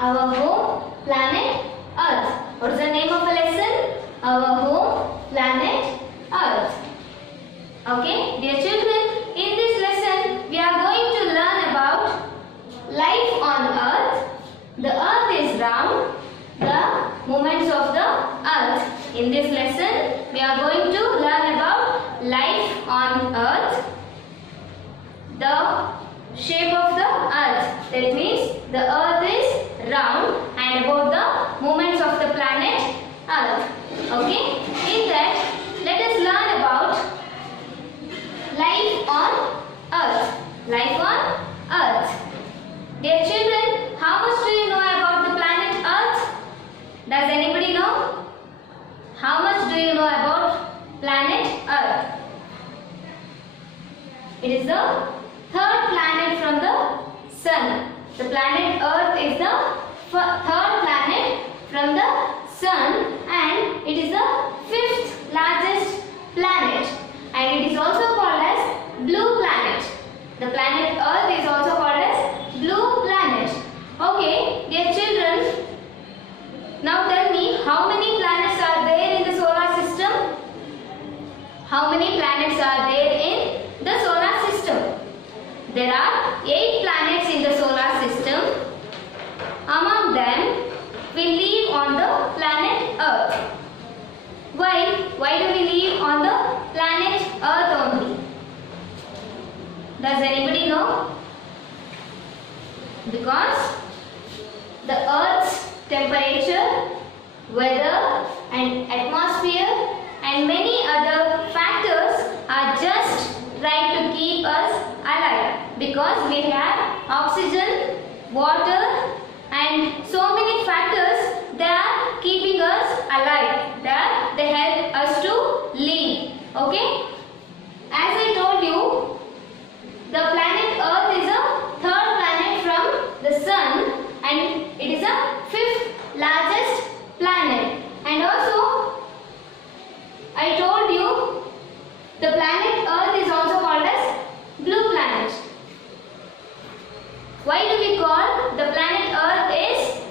our home planet Earth. What is the name of a lesson? Our home planet Earth. Okay, dear children, in this lesson we are going to learn about life on Earth. The Earth is round. The movements of the Earth. In this lesson we are going to learn about life on Earth. The shape of the Earth. That means the Earth is round, and about the movements of the planet Earth. Okay. In that, let us learn about life on Earth. Life on Earth. Dear children, how much do you know about the planet Earth? Does anybody know? How much do you know about planet Earth? It is the third planet from the Sun. The planet Earth is the third planet from the Sun, and it is the fifth largest planet, and it is also called as blue planet. The planet Earth is also called as blue planet. Okay, dear children, now tell me, how many planets are there in the solar system? How many planets are there in the solar system? There are 8 planets in the solar system. Among them, we live on the planet Earth. Why? Why do we live on the planet Earth only? Does anybody know? Because the Earth's temperature, weather and atmosphere and many other factors are just right to keep us alive, because we have oxygen, water and so many factors that are keeping us alive, that they help us to live. Okay? As I told you, the planet Earth is a third planet from the Sun, and it is a fifth largest planet. And also, I told you, the planet Earth is also called as blue planet. Why do we call the planet Earth is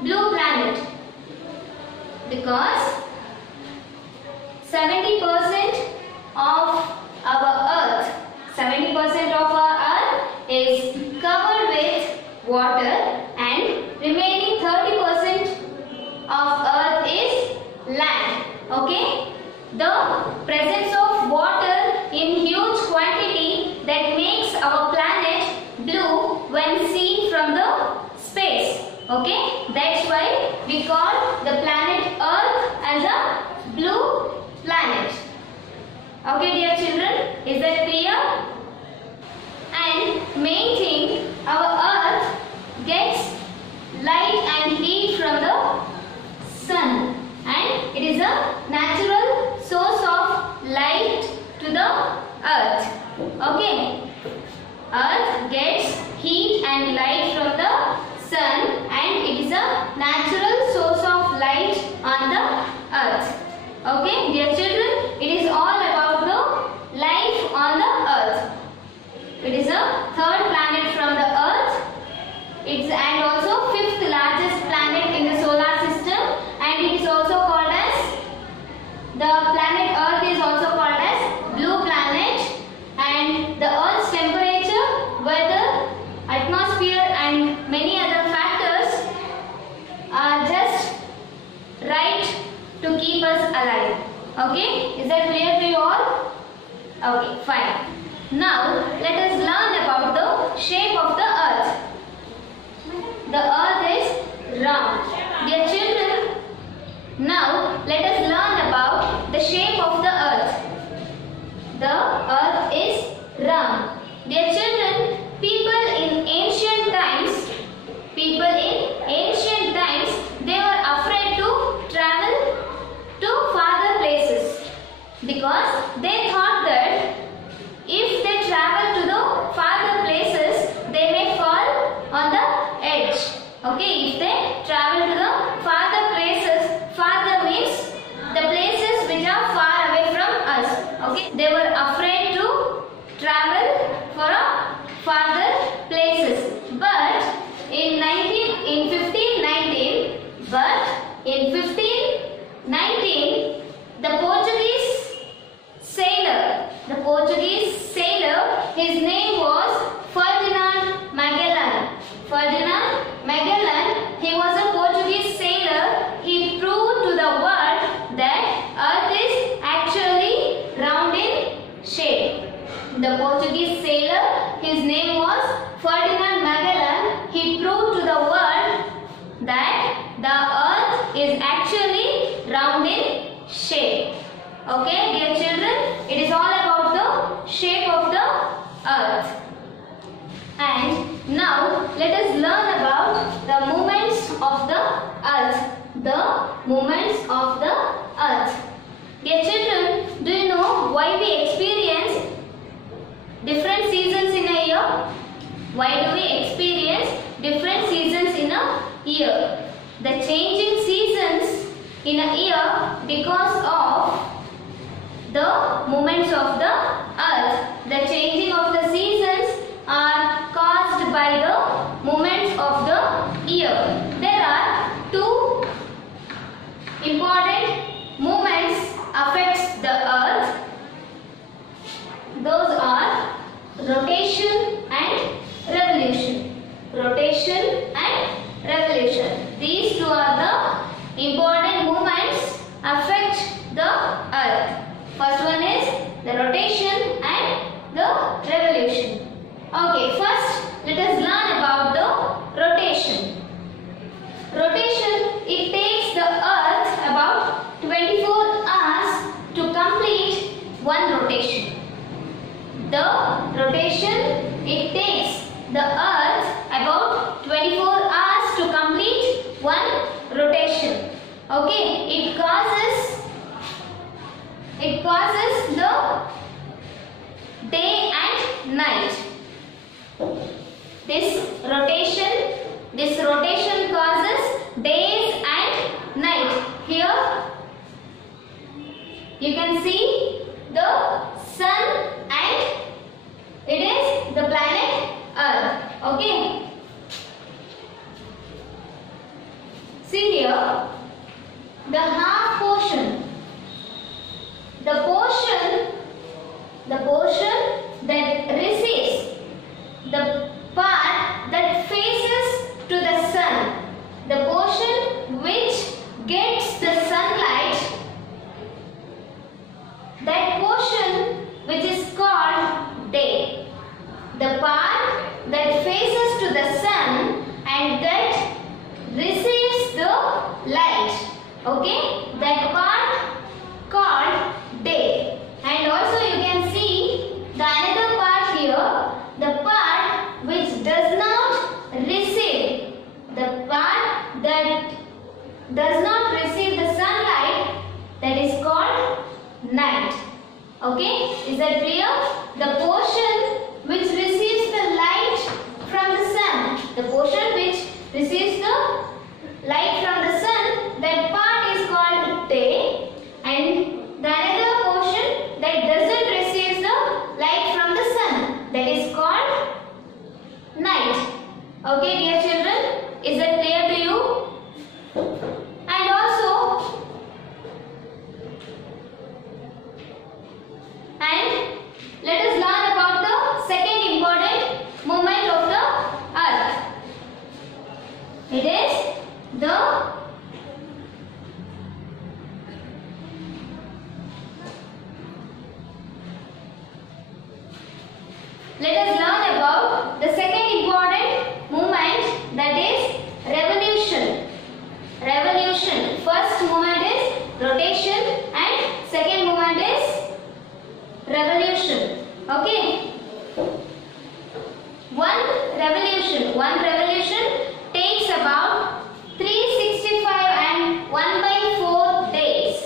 blue planet? Because 70% of our Earth, 70% of our Earth is covered with water, and remaining 30% of Earth is land. Okay? The presence of water in huge quantity that makes our planet blue when seen from the space. Okay? That's why we call the planet Earth as a blue planet. Okay, dear children, is that clear? And main thing, our Earth gets light and heat from the Sun, and it is a natural source of light to the Earth. Okay? Earth gets heat and light from the Sun, and it is a natural source of light on the Earth. Okay, dear children, it is all about the life on the Earth. It is a third planet from the Earth. It's and also fifth largest planet in the solar system, and it is also called as, the planet Earth is also called as blue planet, and the Earth's temperature, weather, atmosphere and many other factors are just right to keep us alive. Okay? Is that clear to you all? Okay, fine. Now let us learn about the shape of the Earth. The Earth is round. Dear children, now let us learn about the shape of the Earth. The Earth is round. Dear children, people in ancient times, they were afraid to travel to farther places, because they thought that if they travel to the farther places, they may fall on the edge. Okay, if they travel to the farther places, farther means the places which are far away from us. Okay, they were afraid to travel for farther places. But in 15 his name was Ferdinand Magellan. Ferdinand Magellan, he was a Portuguese sailor. He proved to the world that Earth is actually round in shape. The Portuguese sailor, his name was Ferdinand Magellan. He proved to the world that the Earth is actually round in shape. Okay, dear children, it is all about the shape of the Earth. And now let us learn about the movements of the Earth. The movements of the Earth. Dear children, do you know why we experience different seasons in a year? Why do we experience different seasons in a year? The changing seasons in a year because of the movements of the Earth. The changing of the seasons are caused by the movements of the year. There are two important movements affects the Earth. Those are rotation and revolution. Rotation and revolution. These two are the important movements affect the Earth. First one is the rotation and the revolution. Okay, first let us learn about the rotation. Rotation, it takes the Earth about 24 hours to complete one rotation. The rotation, it takes the Earth about 24 hours to complete one rotation. Okay, it causes the day and night. This rotation causes days and night. Here you can see the sun and it is the planet Earth. Okay. See here the half portion. The portion that receives, the part that faces to the sun, the portion which gets the sunlight, that portion which is called day. The part that faces to the sun and that receives the light. Okay, that part called day. And also you can see the another part here, the part which does not receive, the part that does not receive the sunlight, that is called night. Okay, is that clear? The portion which receives the light from the sun, the portion which receives the light from the sun, that part is called day, and the another portion that doesn't receive the light from the sun, that is called night. Okay, dear children, is that clear to you? And also, let us learn about the second important movement of the Earth. It is the let us learn about the second important movement, that is revolution. Revolution. First movement is rotation and second movement is revolution. Okay. One revolution takes about 365 and 1/4 days.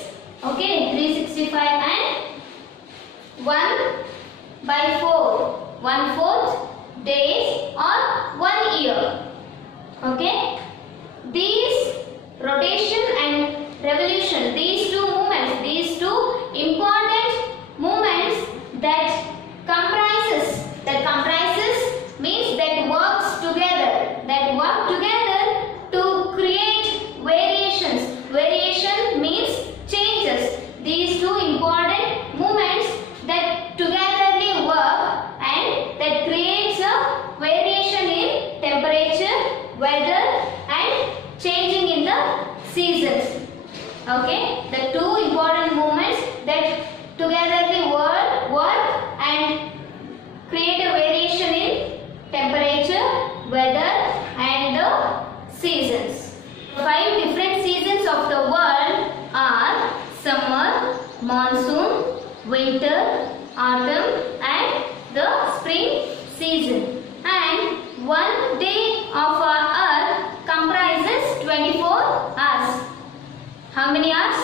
Okay, 365 and 1/4. 1/4 days or 1 year. Okay. These rotation and revolution, these two movements, these two important movements that comprises means that works together to create variations. Variation means changes. These two important movements that togetherly work and winter, autumn and the spring season. And one day of our earth comprises 24 hours. How many hours?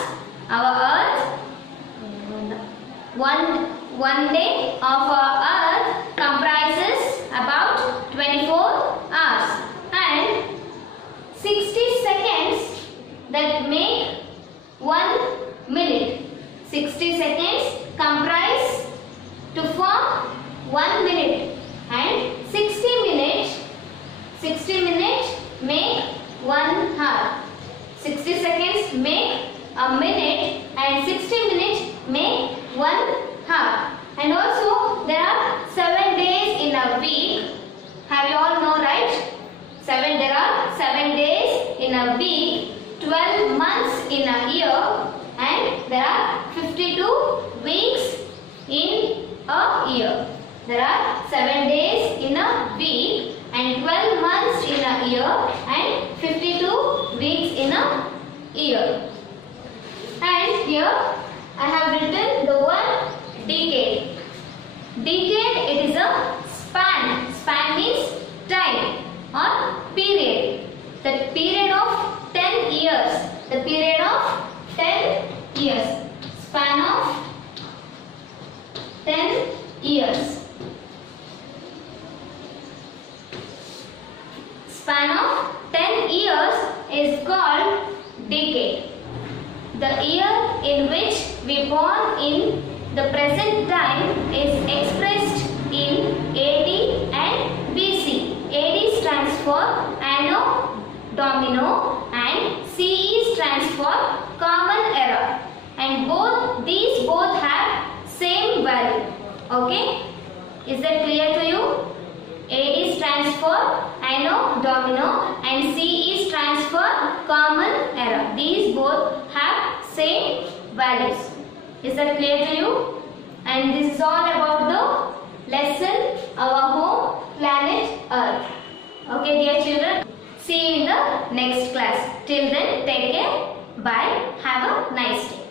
Our earth, one day of our earth comprises about 24 hours. And 60 seconds that make 1 minute. 60 seconds comprise to form 1 minute, and 60 minutes make 1 hour. 60 seconds make a minute and 60 minutes make 1 hour. And also there are 7 days in a week. Have you all know, right? There are 7 days in a week, 12 months in a year, and there are 52 weeks in a year. There are 7 days in a week and 12 months in a year and 52 weeks in a year. And here I have written the word decade. Decade, it is a span. Span means time or period. The period of 10 years. The period of 10 years. Span of 10 years. Span of 10 years is called decade. The year in which we born in the present time is expressed in AD and BC. AD stands for Anno Domino and CE stands for Common Era. And these both have same value. Okay? Is that clear to you? AD stands for Anno Domino and CE stands for Common Era. These both have same values. Is that clear to you? And this is all about the lesson, our home planet Earth. Okay, dear children. See you in the next class. Till then, take care. Bye. Have a nice day.